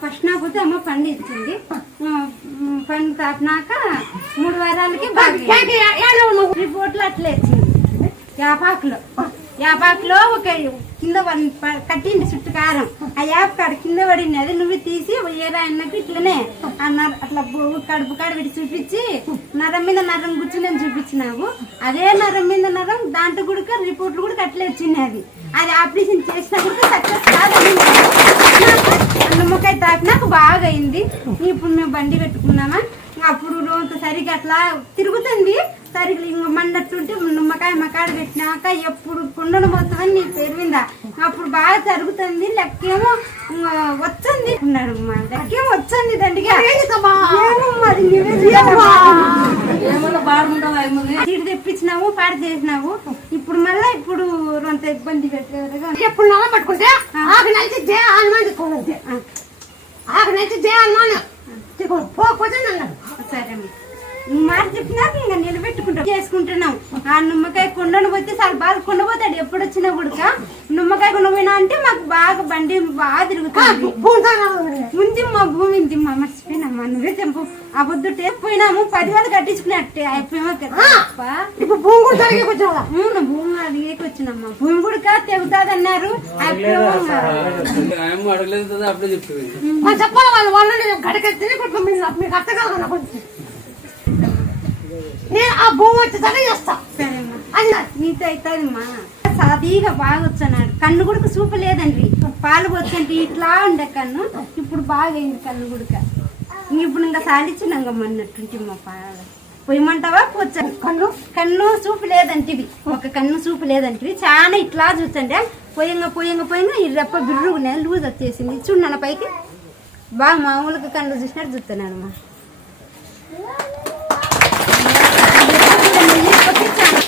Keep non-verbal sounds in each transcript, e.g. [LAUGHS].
First నాకు అమ్మ పండు ఇచ్చింది పండు తాపినాక మూడు వారాలకి బాగా రిపోర్ట్లు అట్లే ఇచ్చింది యాపాకులో. యాపాకులో ఒక కింద కట్టింది చుట్టూ కారం. ఆ యాప్ కాడ కింద పడింది అది నువ్వు తీసి ఏరా అన్నట్టు ఇట్లనే ఆ నర- అట్లా కడుపు కాడ పెట్టి చూపించి నరం మీద నరం కూర్చుని చూపించినావు. అదే నరం మీద నరం దాంట్లో కూడా రిపోర్ట్లు కూడా అట్లే వచ్చింది అది అది ఆపరేషన్ చేసినా కూడా సక్సెస్ కాదని నిమ్మకాయ తాకినాక బాగా అయింది ఇప్పుడు మేము బండి కట్టుకున్నామా? అప్పుడు రోజు సరిగ్గా అట్లా తిరుగుతుంది. సరిగ్గా ఇంక మండట్టుంటే నిమ్మకాయ మకాడ పెట్టినాక ఎప్పుడు కుండలు పోతుందని నీ పెరిగిందా అప్పుడు బాగా జరుగుతుంది. లెక్కేమో వచ్చింది అన్నాడు లెక్కేమో వచ్చింది దండిగా. మరి నువ్వే. చీడ తెప్పించినావు పాడు చేసినావు ఇప్పుడు మళ్ళా ఇప్పుడు రొంత ఇబ్బంది పెట్టేవారుగా ఎప్పుడు నల్ల పట్టుకుంటే? ఆకు నలిచి జే హనుమాన్ తీసుకోవాలి ఆకు నలిచి జే హనుమాన్. తీసుకోవాలి పోకపోతే నన్ను సరే. నువ్వు మాట చెప్పినాక ఇంకా నిలబెట్టుకుంటాం. చేసుకుంటున్నాం. ఆ నిమ్మకాయ కొండను పోతే చాలా బాగా కొండపోతాడు ఎప్పుడు వచ్చినా కూడా నిమ్మకాయ కొండపోయినా అంటే మాకు బాగా బండి బాగా తిరుగుతుంది. ఉంది మా భూమి మా మర్చిపోయినమ్మా నువ్వే చెప్పు. ఆ పొద్దు టేప్ పోయినాము పదివేలు కట్టించుకున్నట్టే అయిపోయామా కదా. అప్ప. ఇప్పుడు భూమి కూడా కూర్చోవాలా అవును భూమి అడిగేకి వచ్చినమ్మా భూమి కూడా తెగుతాది అన్నారు అయిపోయామా ఆయమ్మ అడగలేదు కదా మరి చెప్పాలి వాళ్ళు? వాళ్ళు గడికెత్తి మీకు అర్థం కాదు నాకు నేను ఆ భూమి వచ్చి సరే చేస్తా. అది నీతో అవుతుందమ్మా సాదీగా బాగా వచ్చాడు కన్ను గుడక చూపు లేదండి. పాలు వచ్చంటే ఇట్లా ఉండే కన్ను. ఇప్పుడు బాగా అయింది కన్ను గుడక. ఇప్పుడు ఇంకా సాలిచ్చినాక అన్నట్టుంటి మా పాలు పొయ్యమంటావా పోచా కన్ను? కన్ను చూపు లేదంటివి. ఒక కన్ను చూపు లేదంటివి. చాలా ఇట్లా చూచండి పోయంగా పోయంగా పోయంగా ఈ రెప్ప బిర్రుగునే లూజ్ వచ్చేసింది. చూడు పైకి. బాగా మామూలుగా కన్ను చూసినట్టు చూస్తున్నాను అమ్మా ఆ, ఎర్ర-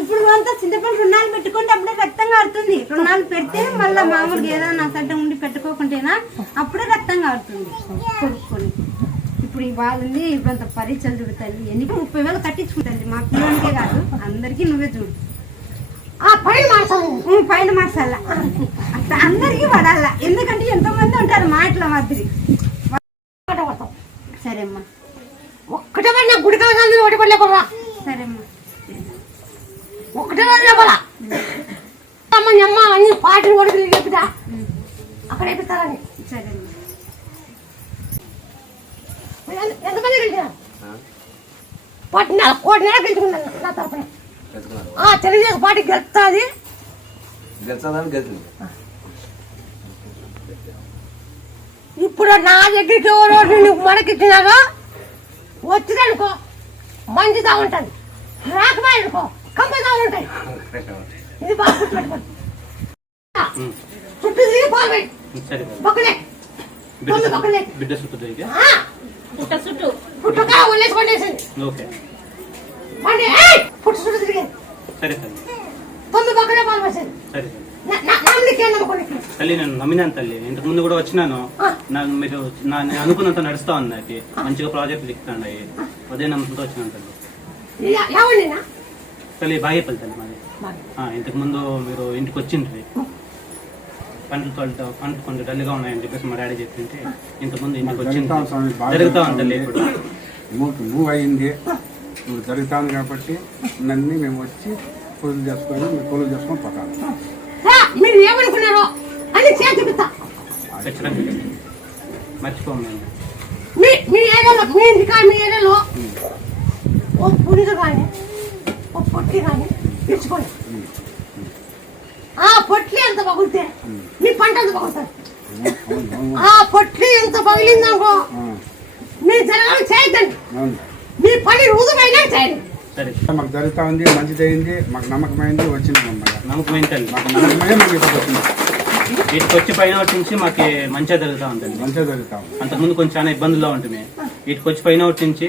ఇప్పుడు అంతా చింతపండు రుణాలు పెట్టుకుంటే అప్పుడే రక్తం కారుతుంది రుణాలు పెడితే మళ్ళీ మామూలుగా ఏదైనా సడ్డ ఉండి పెట్టుకోకుంటేనా అప్పుడే రక్తం కారుతుంది కొనుక్కొని. ఇప్పుడు ఈ బాధ ఉంది. ఇప్పుడు అంత పరీక్షలు చూడుతుంది ఎన్ని ముప్పై వేలు కట్టించుకుంటుంది. మా పిల్లలకే కాదు అందరికీ నువ్వే చూడు. ఆ పైన మాసం ఉం, పైన మసాల అందరికీ పడాల. ఎందుకంటే ఎంతో మంది ఉంటారు మాటల మాదిరి. సరేమ్మా. ఒక్కటే పడి నాకు గుడి కావాలి ఒకటి పడలే పడరా సరేమ్మా. ఒకటే రోజు పడ అమ్మ అమ్మ అన్ని పాటలు కొడుకులు చెప్తా అక్కడ వేపిస్తారని సరేమ్మా. ఎంత- ఎంతమంది పట్టిన కోటి నెల గెలుచుకున్నాను నా తెలుగుదేశం పార్టీ గెలుస్తుంది. ఇప్పుడు నా దగ్గరికి ఎవరో నువ్వు మనకిచ్చినాక వచ్చిందనుకో మంచిదా ఉంటుంది. రాకపోయానుకో కంపదా ఉంటాయి. ఇది బాగా చుట్టూ తిరిగి పాలు పెట్టి సరే బొక్కలే తొమ్మిది బొక్కలే బిడ్డ చుట్టూ పుట్టక ఓకే! పుట్టు చుట్టూ తిరిగింది సరే తల్లి తొమ్మిది బొక్కలే పాలు వేసింది. సరే తల్లి నేను నమ్మినాను తల్లి. ఇంతకు ముందు కూడా వచ్చినాను. నాకు మీరు నా నేను అనుకున్నంత నడుస్తా ఉంది నాకు. మంచిగా ప్రాజెక్టులు ఎక్కుతాండాయి. అదే నమ్మకంతో వచ్చినాను తల్లి. ఎవరినా తల్లి బాగేపల్లి తల్లి మాది. ఆ, ఇంతకు ముందు మీరు ఇంటికి వచ్చిండ్రి. పంటలు తోలుతా పంటలు కొంచెం డల్గా ఉన్నాయని చెప్పేసి మా డాడీ చెప్తుంటే ఇంతకుముందు ఇంటికి వచ్చింది జరుగుతా ఉంది ఇప్పుడు మూవ్ మూవ్ అయింది ఇప్పుడు జరుగుతాను కాబట్టి నన్ను మేము వచ్చి పూజలు చేసుకొని పూజలు చేసుకొని మీరు ఏమనుకున్నారో అని చేతి చూపిస్తా. ఖచ్చితంగా. తల్లి. మర్చిపోము నేను మీ మీ ఏరియాలో మీ ఇంటికా మీ ఏరియాలో? ఓ పురుగు కానీ ఓ పొట్టి కానీ ఇచ్చుకోండి ఆ పొట్లి ఎంత పగులితే మీ పంట ఎంత అవును, ఆ పొట్లి ఎంత పగిలిందనుకో మీ జరగాలి చేయొద్దండి అవును. మీ పని రుజువైనా చేయండి సరే మాకు జరుగుతా ఉంది మంచిది అయింది మాకు నమ్మకమైంది వచ్చింది నమ్మకమైన తల్లి మాకు నమ్మకమే మాకు ఇప్పుడు వచ్చింది వీటికి వచ్చి పైన నుంచి మాకు మంచిగా జరుగుతూ ఉంటుంది మంచిగా జరుగుతాం అంతకుముందు కొంచెం చాలా ఇబ్బందుల్లో ఉంటుంది వీటికి వచ్చి పైన నుంచి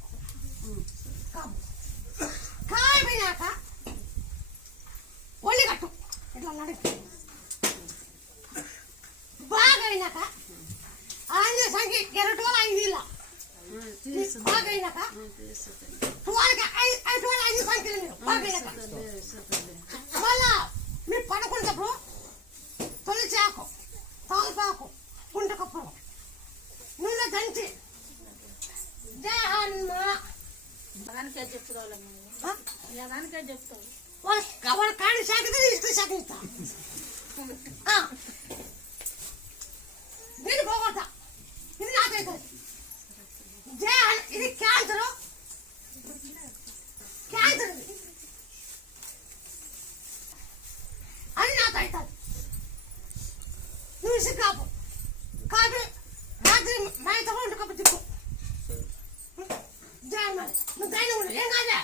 కాయిపోయినాక ఒళ్ళి కట్టు. ఇట్లా నడు. బాగా అయినాక ఆంజనేయ సంఖ్య ఎరటి వల్ల ఐదు ఇలా బాగా అయినాక వాళ్ళకి ఐదు వేల ఐదు సంఖ్యలు మీరు. బాగా అయినాక మళ్ళా మీరు పడుకునేటప్పుడు తొలి తాగుపాకు గుంటకప్పుడు నూనె దంచి. వాళ్ళ కాడి శాఖతే ఇష్ట శాఖ ఇస్తా దీన్ని పోగొడతా. ఇది నాకైతే. జయ ఇది క్యాన్సర్. క్యాన్సర్ అది నాతో అవుతుంది నువ్వు ఇసుకు కాపు రాత్రి మైతో ఉండు కప్పు తిప్పు జయ మరి నువ్వు ధైర్యం ఉండు ఏం కాదే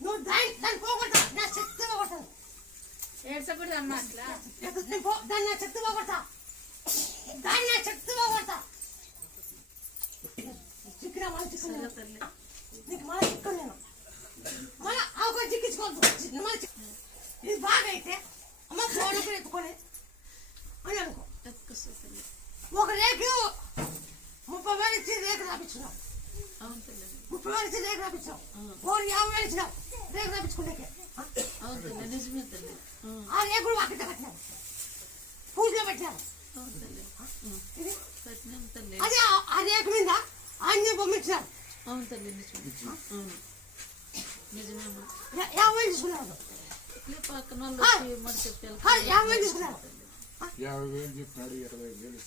నువ్వు ధైర్యం దాన్ని పోగొడతా నా శక్తి పోగొడతాను ఏడ్చకూడదు అమ్మ అట్లా నేను పో- దాన్ని నా శక్తి పోగొడతా దాన్ని నా శక్తి పోగొడతా చిక్కినా మన చిక్కు నేను. నీకు మన చిక్కు నేను మన ఆకు చిక్కించుకోవద్దు మన చిక్కు ఇది బాగా అయితే అమ్మ ఫోన్ కూడా ఎత్తుకొని అని అనుకో ఒక రేకు ముప్పై వేలు ఇచ్చి రేకు తల్లి ముప్పై వేలు ఇచ్చి రేకు రాపించావు ఓ యాభై వేలు ఇచ్చినావు రేకు తల్లి ఆ రేకులు వాకిట కట్టినావు పూజలో పెట్టారు అవును తల్లి. ఇది? కట్నం తల్లి. అదే ఆ- రేకు మీద అమ్మ. యా- యాభై తీసుకున్నారు. యాభై వేలు తీసుకున్నారు. యాభై వేలు చెప్పినాడు ఇరవై వేలు.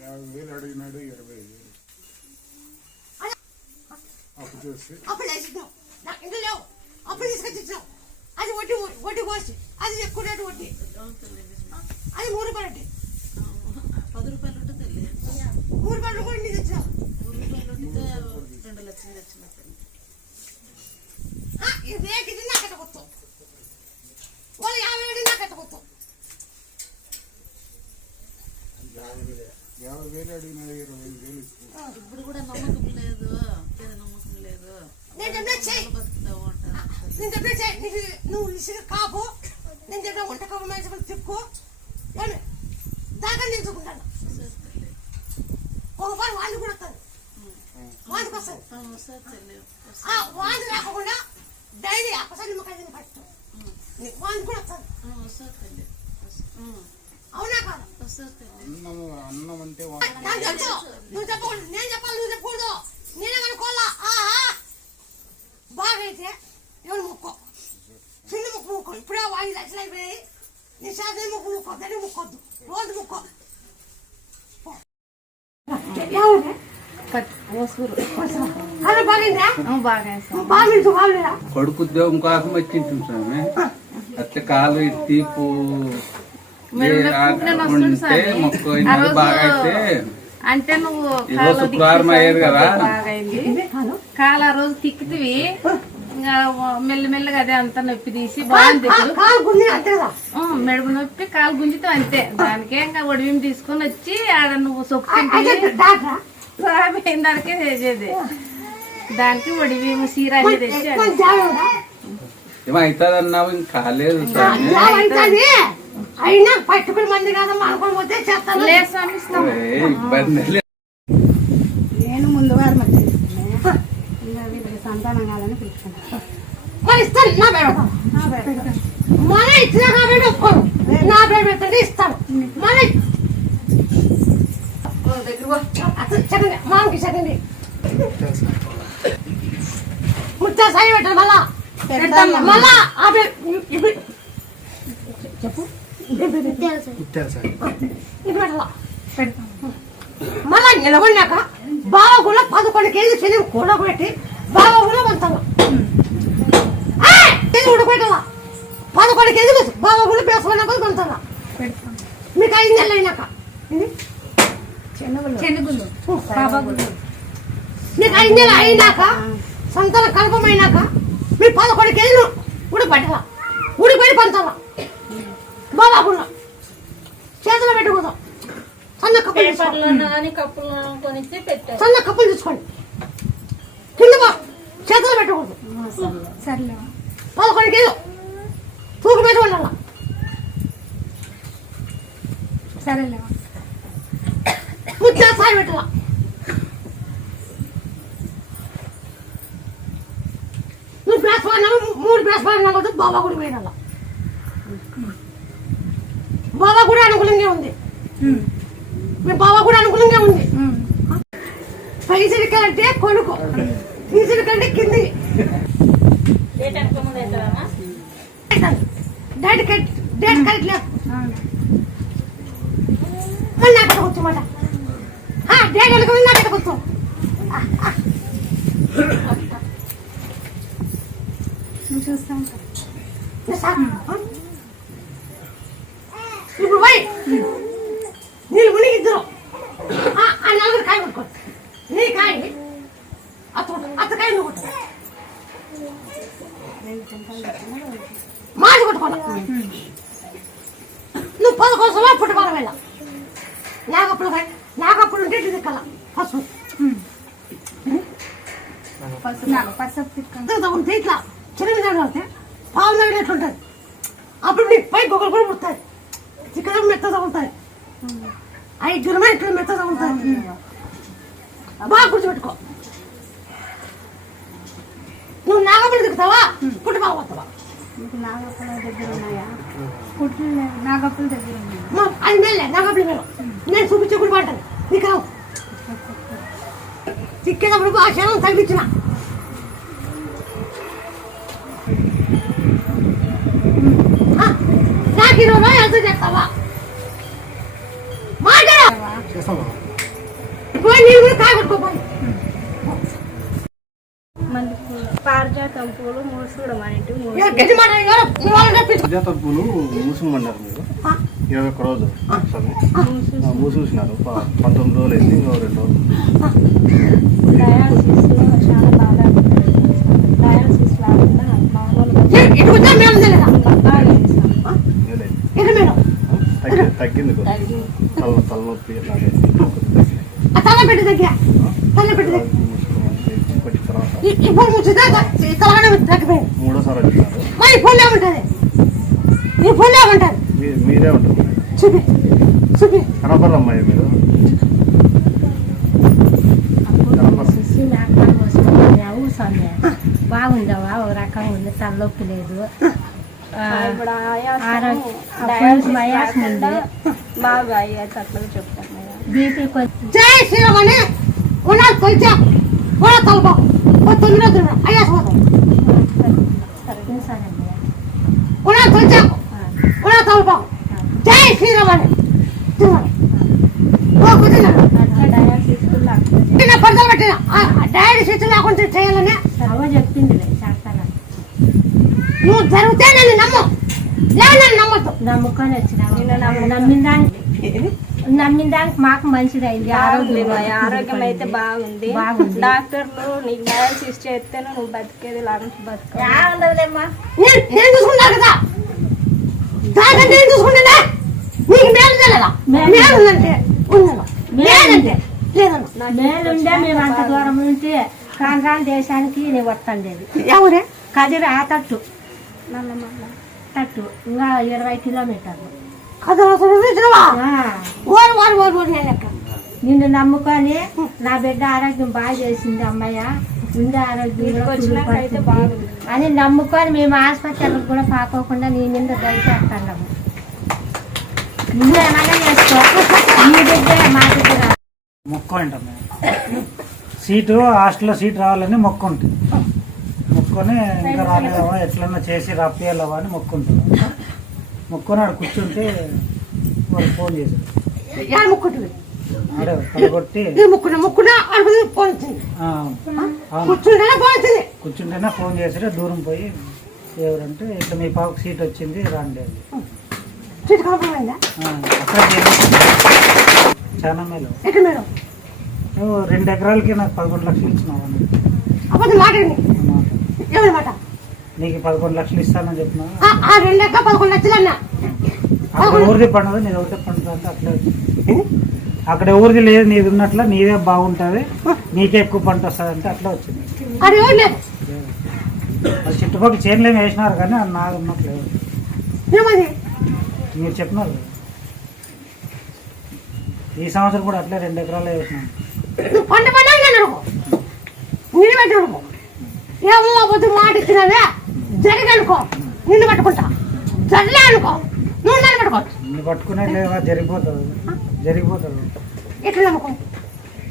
యాభై వేలు అడిగినాడు ఇరవై వేలు అప్పు చేసి నాకు ఇంట్లో లేవు అప్పుడు అది వడ్డీ వడ్డీ కోసి అది ఎక్కువ రేటు వడ్డీ అది మూడు రూపాయలు వడ్డీ పది రూపాయలు ఉంటుంది మూడు రూపాయలు కూడా నీకు మూడు రూపాయలు ఉంటే రెండు లక్షలు తెచ్చిన తల్లి ఇది నాకు వాళ్ళు యాభై వేలు నాకు ఎట్టగొత్తు యాభై వేలు అడిగినాడు ఇరవై వేలు ఇప్పుడు కూడా నమ్మకం లేదు. నమ్మకం లేదు. నేను నేను నువ్వు ఇసుక కాపు. నేను చెప్పిన వంట కప్పు మంచి తిక్కు ఏమి? దాకా సరే తల్లి ఒక పని వాళ్ళు కూడా సరే తల్లి ఆ వాది రాకుండా డైలీ అప్పసారి నిమ్మకాయ నీకు వాది కూడా తల్లి అవునా కాదు? అన్నం అన్నం అంటే నువ్వు చెప్పకూడదు. నేను చెప్పాలి నువ్వు చెప్పకూడదు. నేనే కనుక్కోవాలా ఆహా బాగైతే ఎవరు ముక్కో? చిన్న ముక్కు ముక్కో. ఇప్పుడే ఐదు లక్షలు అయిపోయాయి నీ శాతం ముక్కు ముక్కో. దాన్ని ముక్కొద్దు. రోజు ముక్కో. కొడుకు ఉద్యోగం కోసం వచ్చింటుంది స్వామి. అట్లా కాలు తీపు ఉంటే మొక్కు అయినాడు బాగా అయితే అంటే నువ్వు ఈరోజు శుక్రవారం అయ్యేది కదా. కాలు. ఆ రోజు తిక్కుతివి. మెల్లమెల్లగా అదే అంతా నొప్పి తీసి బాగుంది మెడుపు నొప్పి కాలు గుంజితో అంతే. దానికే ఇంకా ఒడివిం తీసుకొని వచ్చి ఆడ నువ్వు సొప్పు అయిన దానికే చేసేది? దానికి ఒడివిం సీర అన్ని తెచ్చి ఏమవుతుంది అన్నావు ఇంకా కాలేదు అయినా పట్టుకుని మంది కాదమ్మా అనుకోని పోతే చేస్తాను. నేను ముందు వారం వీళ్ళకి సంతానం కాదని పిలుచుకున్నాను మరి ఇస్తాను నా పేరు మన ఇచ్చిన కాబట్టి ఒప్పుకోను నా పేరు పెడుతుంటే ఇస్తాను. మన చెప్పండి మామకి చెప్పండి. ముచ్చా సరి పెట్టాలి మళ్ళా. మళ్ళా ఆ చెప్పు. మళ్ళా నిలబడినాక బావ కూడా పదకొండు కేజీలు చెల్లి కూడబెట్టి బావ కూడా వంతాను కేజీ ఉడకబెట్టాలా పదకొండు కేజీలు బావ కూడా పేసుకున్నాక వంతాను మీకు ఐదు నెలలు అయినాక. మీకు ఐదు నెలలు అయినాక సంతానం కల్పమైనాక మీ పదకొండు కేజీలు ఉడకబెట్టాలా ఉడికిపోయి పంచాలా బాబా కూడా చేతిలో పెట్టుకుందాం. సన్న కప్పులు సన్న కప్పులు తీసుకోండి. కింద పో. చేతులు పెట్టకూడదు సర్లే. పదకొండు కేజీలు తూకు మీద ఉండాల? సరేలే. ముద్ద సాయి పెట్టాల? నువ్వు గ్లాస్ పడినావు మూడు గ్లాస్ పడినా కూడా బాబా గుడి పోయినాల బాబా కూడా అనుకూలంగా ఉంది. మీ బాబా కూడా అనుకూలంగా ఉంది. పైసలికంటే కొనుక్కో. తీసుకంటే కింది. ఏ టైంకి ముందు అవుతారమ్మా డేట్ కట్ డేట్ కరెక్ట్ లేదు అవును. మళ్ళీ నాకు కూర్చో మాట. డేట్ వెళ్ళక నాకు కూర్చో నువ్వు చూస్తా ఉంటా ఇప్పుడు పోయి నీళ్ళు మునిగి ఇద్దరు ఆ ఆ నలుగురు కాయ కొట్టుకో నీ కాయ అత్త అత్తకాయ నువ్వు కొట్టుకో మాది కొట్టుకోవాలి నువ్వు పదకోసమా పుట్టబాల వెళ్ళ నాగప్పుడు కాయ నాగప్పుడు ఉంటే ఇటు దిక్కల పసుపు పసుపు పసుపు తిట్టుకుంటా అంతా ఉంటే ఇట్లా చిన్న అవుతే పాలు తగిలి ఎట్లుంటుంది అప్పుడు నీ పై గొప్పలు కూడా పుడతాయి చికెన్ మెత్త తగులుతాయి అవి జ్వరమే ఇట్లా మెత్త తగులుతాయి బాగా గుర్తుపెట్టుకో నువ్వు నాగపల్లి దిగుతావా పుట్టి బాగా పోతావా మీకు నాగప్పల దగ్గర ఉన్నాయా? కుట్లు లేవు. నాగప్పల దగ్గర ఉన్నాయా? అది నేను చూపించే గుడి పడ్డాను నీకు రావు. చిక్కేటప్పుడు ఆ క్షణం తగ్గించిన ఆ, నాకు ఇరవై ఎంత చేస్తావా? మాట్లాడా. పోయి నీళ్ళు కూడా కాగొట్టుకోపోయి పారిజాతం పూలు అనేటి. జాతర పూలు మీరు. ఆ, ఇరవై ఒక్క రోజు మూసి చూసినారు పంతొమ్మిది రోజులు అయింది ఇంకో రెండు రోజులు. చాలా బాగా డయాలసిస్ లేకుండా ఈ- ఇప్పుడు ముచ్చితే తలగానే తగ్గిపోయింది. మూడోసారి వచ్చినారు మరి ఈ ఫోన్ ఏమంటుంది ఈ ఫోన్ ఏమంటుంది మీ- మీరే ఉంటారు చూపి చూపి. కనపడమ్మా మీరు? ఒక రకంగా ఉంది తలనొప్పి లేదు ఆయాసం ఉంది. బాగా చెప్తాను బీపీ కొంచెం జై శ్రీరామని కూడా పెట్టిన డయాలసిస్ లేకుండా చేయాలని చెప్పింది నువ్వు జరిగితే నన్ను నమ్ము లే నన్ను నమ్మొద్దు నమ్ముకొని వచ్చినాము నమ్మిన దానికి [LAUGHS] నమ్మిన దానికి మాకు మంచిది అయింది ఆరోగ్యం ఆరోగ్యం అయితే బాగుంది. డాక్టర్లు నీకు డయాలసిస్ చేస్తేనే నువ్వు బతికేది లేకుంటే బతుకు. నేను నేను చూసుకున్నా కదా? దాకా నేను చూసుకున్నానా నీకు మేలు తెలియదా మేలు. మేలు ఉందంటే ఉందను లేదంటే లేదను మేలుండే మేము అంత దూరం నుంచి కాండ్రాన్ దేశానికి నేను వస్తుండేది. ఎవరే కదిరి ఆ తట్టు తట్టు. ఇంకా ఇరవై కిలోమీటర్లు. నిన్ను నమ్ముకొని నా బిడ్డ ఆరోగ్యం బాగా చేసింది అమ్మయ్య. ఉండే ఆరోగ్యం. అని నమ్ముకొని మేము ఆసుపత్రులకు కూడా పాకోకుండా నీ మీద దయచేస్తున్నాము నువ్వు ఏమైనా చేసుకో. నీ బిడ్డ మా బిడ్డ సీటు హాస్టల్లో సీట్ రావాలని మొక్క ఉంటుంది మొక్కని ఇంకా రాలేదవా ఎట్లన్నా చేసి రప్పియాలవా అని మొక్కుంటాం మొక్కని ఆడ కూర్చుంటే వాళ్ళు ఫోన్ యాడ ముక్కుంటుంది ఆడే పడగొట్టి ముక్కున? ముక్కున? అడుగుది పోతుంది ఆ, అవును. కూర్చుంటే పోతుంది కూర్చుంటేనే ఫోన్ చేసి దూరం పోయి ఎవరంటే ఇట్లా మీ పాపకు సీట్ వచ్చింది రాండి సీట్ కాకపోయిందా చాలా మేలు. ఎటు మేడం నువ్వు రెండు ఎకరాలకి నాకు పదకొండు లక్షలు ఇచ్చినావు అన్నమాట. నీకు పదకొండు లక్షలు ఇస్తానని చెప్పినా? రెండు లెక్క పదకొండు లక్షలు అన్నా. అప్పుడు ఊరిది పండుగ నేను ఒకటే పండుగ అంటే అట్లే. వచ్చింది. అక్కడ ఎవరిది లేదు నీది ఉన్నట్ల నీదే బాగుంటుంది నీకే ఎక్కువ పంట వస్తుంది అంటే అట్లా వచ్చింది. చుట్టుపక్కల చేనులు ఏమి వేసినారు కానీ అది నాది ఉన్నట్లేదు మీరు చెప్పినారు. ఈ సంవత్సరం కూడా అట్లే రెండు ఎకరాలు వేసినాం. నువ్వు పంట పండా నేను అనుకో నీళ్ళు పెట్టి అనుకో ఏమో పొద్దు మాట ఇచ్చినవే జరిగి అనుకో నిన్ను పట్టుకుంటా. జరలే అనుకో. నువ్వు నన్ను పట్టుకోవచ్చు లేదా జరిగిపోతుంది. జరిగిపోతుంది. ఎట్లా నమ్మకం?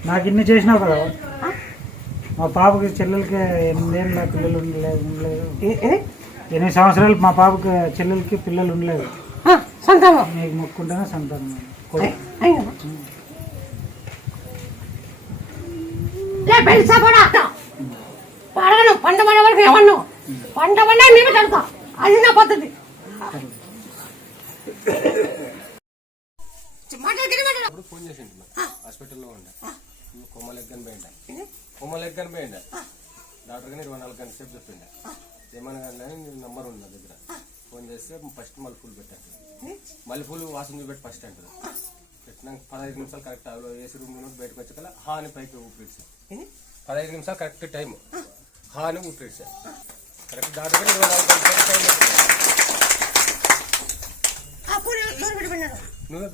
నాకు ఇన్ని చేసినావు కదా. మా పాపకి చెల్లెలకి ఎనిమిదేళ్ళ పిల్లలు ఉండలేదు ఉండలేదు. ఎనిమిది సంవత్సరాలు మా పాపకి చెల్లెలకి పిల్లలు ఉండలేదు. సంతానం. నీకు మొక్కుంటేనే సంతానం. కొడుకు. అయ్యో. లే పెళ్ళి కూడా పడగను పంట పండే వరకు ఏమన్నావు పంట పండే నీకు తెలుసా అది నా పద్ధతి. ఫోన్ చేసిండు. హాస్పిటల్లో ఉండే. పోయిండ? పోయిండ? డాక్టర్ గారు ఇరవై నాలుగు గంటల సేపు చెప్పిండే. కానీ నంబర్ ఉంది నా దగ్గర. ఫోన్ చేస్తే ఫస్ట్ మల్లెపూలు పెట్టాడు. మల్లెపూలు వాసన చూపెట్టి ఫస్ట్ అంటారు. పెట్టినాక పదహైదు నిమిషాలు కరెక్ట్ ఏసీ రూమ్ నుండి బయటకు వచ్చాక హా అని పైకి ఊపిరిసా పదహైదు నిమిషాలు కరెక్ట్ టైం హా అని కరెక్ట్ గారు ఇరవై నాలుగు గంటల టైం నువ్వే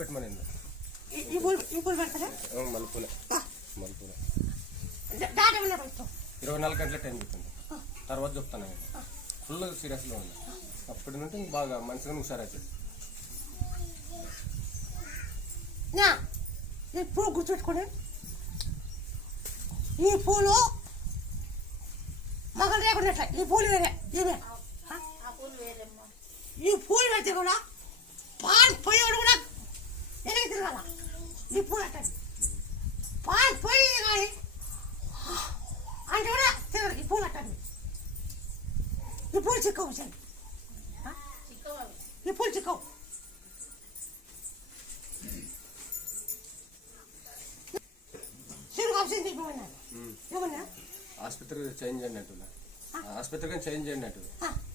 మల్లెపూలే. దాట ఉన్నారు ఇరవై నాలుగు గంటల టైం చెప్పింది. తర్వాత చెప్తాను ఫుల్ సీరియస్లో ఉంది అప్పటి నుండి బాగా మంచిగా హుషారైతుంది నా పూలు గుర్తుపెట్టుకోండి. ఈ పూలు మగలు లేకుండా ఈ పూలు వేరే ఇవే ఈ పూలు పెడితే కూడా పాలు పోయేవాడు కూడా వెనక్కి తిరగాల? ఈ పూలు అట్ట. పాలు పోయి కానీ అంటే కూడా తిరగదు ఈ పూలు అట్టండి ఈ పూలు చిక్కవు సరే ఈ పూలు చిక్కవు. చిరుగు ఆప్షన్ చెప్పమన్నా ఏమన్నా? ఆసుపత్రి చేంజ్ అన్నట్టు ఆసుపత్రి కానీ చేంజ్ అన్నట్టు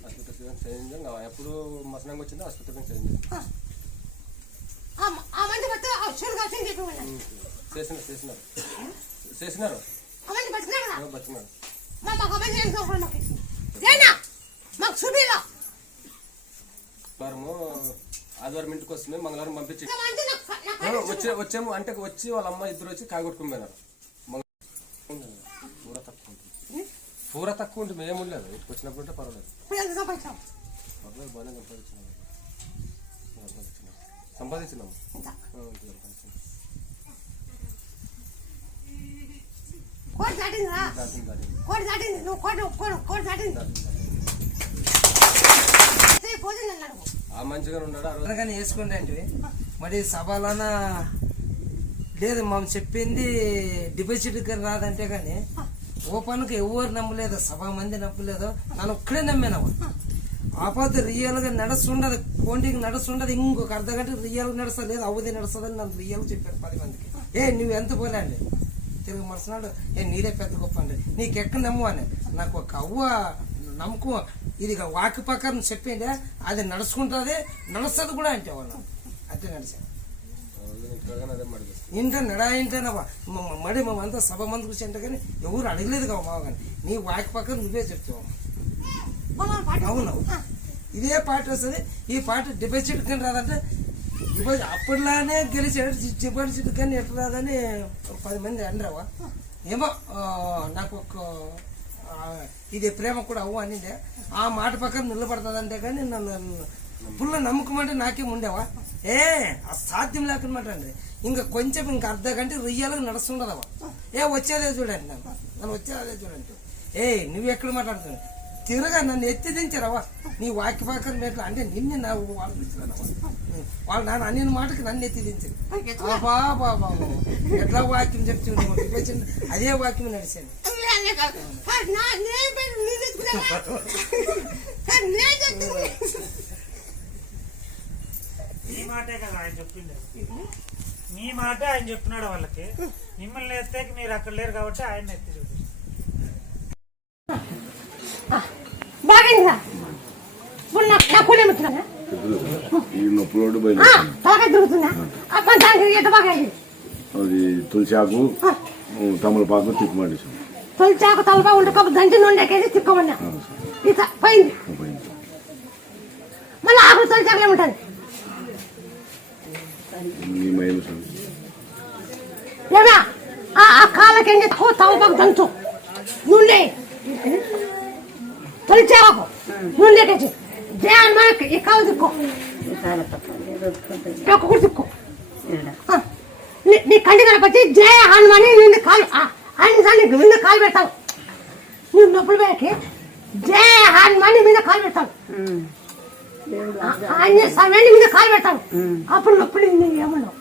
ఆసుపత్రి చేంజ్ ఎప్పుడు మసనంగా వచ్చిందో ఆసుపత్రి కానీ చేంజ్ చేసినారు చేసినారు. మా చూపిలా వారము ఆదివారం ఇంటికి వస్తుంది మంగళవారం పంపించి. అంటే వచ్చే వచ్చేమో అంటే వచ్చి వాళ్ళ అమ్మ ఇద్దరు వచ్చి కాగొట్టుకుని పోయినారు మంగ- పూర తక్కువ ఉంటుంది పూర తక్కువ ఉంటుంది ఏం ఉండలేదు ఇంటికి వచ్చినప్పుడు ఉంటే పర్వాలేదు. బాగానే సంపాదించినాము సంపాదించినాము. కోటి దాటింది కోటి దాటింది నువ్వు కోటి కోటి దాటింది. ఆ మంచిగానే ఉన్నాడు. కానీ వేసుకుంటే మరి సభలోన లేదు మనం చెప్పింది డిపాజిట్ రాదంటే కానీ ఓపెన్కి ఎవరు నమ్మలేదు సభ మంది నమ్మలేదు నన్ను ఒక్కడే నమ్మాను ఆపోతే రియల్గా నడుస్తుండదు కోంటికి నడుస్తుండదు ఇంకొక అర్ధ గంట రియల్ నడుస్తుంది లేదు అవధి నడుస్తుందని నన్ను రియల్ చెప్పారు పది మందికి. ఏ నువ్వు ఎంత పోలేండి? తెలుగు మరుసనాడు ఏ నీరే పెద్ద గొప్ప అండి. నీకెక్కడ నమ్ము అని. నాకు ఒక అవ్వ నమ్మకం. ఇది వాకి ప్రకారం చెప్పిండే అది నడుచుకుంటుంది నడుస్తుంది కూడా అంటే వాళ్ళు అట్టే నడిచాను ఇంట నడా ఇంటేనవా మడి మేమంతా సభ మంది కూర్చి అంటే కానీ ఎవరు అడగలేదు కావు మావ కానీ నీ వాకి పక్కన నువ్వే చెప్తావు. అవును. ఇదే పార్టీ వస్తుంది. ఈ పార్టీ డిపాజిట్ కానీ రాదంటే డిపాజిట్ అప్పటిలానే గెలిచాడు డిపాజిట్ కానీ ఎట్లా రాదని పది మంది అండరావా ఏమో నాకు ఒక ఇది ప్రేమ కూడా అవ్వ అనిందే. ఆ మాట పక్కన నిలబడుతుందంటే కానీ నన్ను పుల్ల నమ్మకం అంటే నాకేం ఉండేవా? ఏ అసాధ్యం లేకుండా అండి ఇంకా కొంచెం ఇంకా అర్ధ గంట రియల్గా అవ ఏ వచ్చేదే చూడండి నన్ను. నన్ను వచ్చేదే చూడండి. ఏ నువ్వు ఎక్కడ మాట్లాడుతున్నావు? తిరగా నన్ను ఎత్తి దించారవా నీ వాక్య పాకం ఎట్లా అంటే నిన్ను నా వాళ్ళు వాళ్ళు నాన్న అన్ని మాటకి నన్ను ఎత్తి దించారు. బాబా బాబా ఎట్లా వాక్యం చెప్తుంది అదే వాక్యం నడిచాను. మీ మాటే కదా ఆయన చెప్పిండే. మీ మాట ఆయన చెప్పినాడు వాళ్ళకి. మిమ్మల్ని ఎత్తే మీరు అక్కడ లేరు కాబట్టి ఆయన ఎత్తి అయింది అది తులసాకు తమలపాకు తిప్పమండి స్వామి తొలిచాకు తలపా ఉండక దంచి నుండేకేసి తిక్కమన్నా ఇత పోయింది. మళ్ళీ ఆకులు తొలిచాకులే ఉంటుంది. ఆ ఆ కాళ్ళకి తక్కువ దంచు. నుండే తొలిచాకు నుండేకేసి మనకి ఈ కాలు నీ- కంటి కనపచ్చి జయ హనుమాని నిన్ను కాలు ఆయన నిన్ను కాలు పెడతావు నువ్వు నొప్పులు పోయాకి జయ హనుమాని మీద కాలు పెడతావు ఆయన సమయాన్ని మీద కాలు పెడతావు అప్పుడు నొప్పులు ఏమన్నావు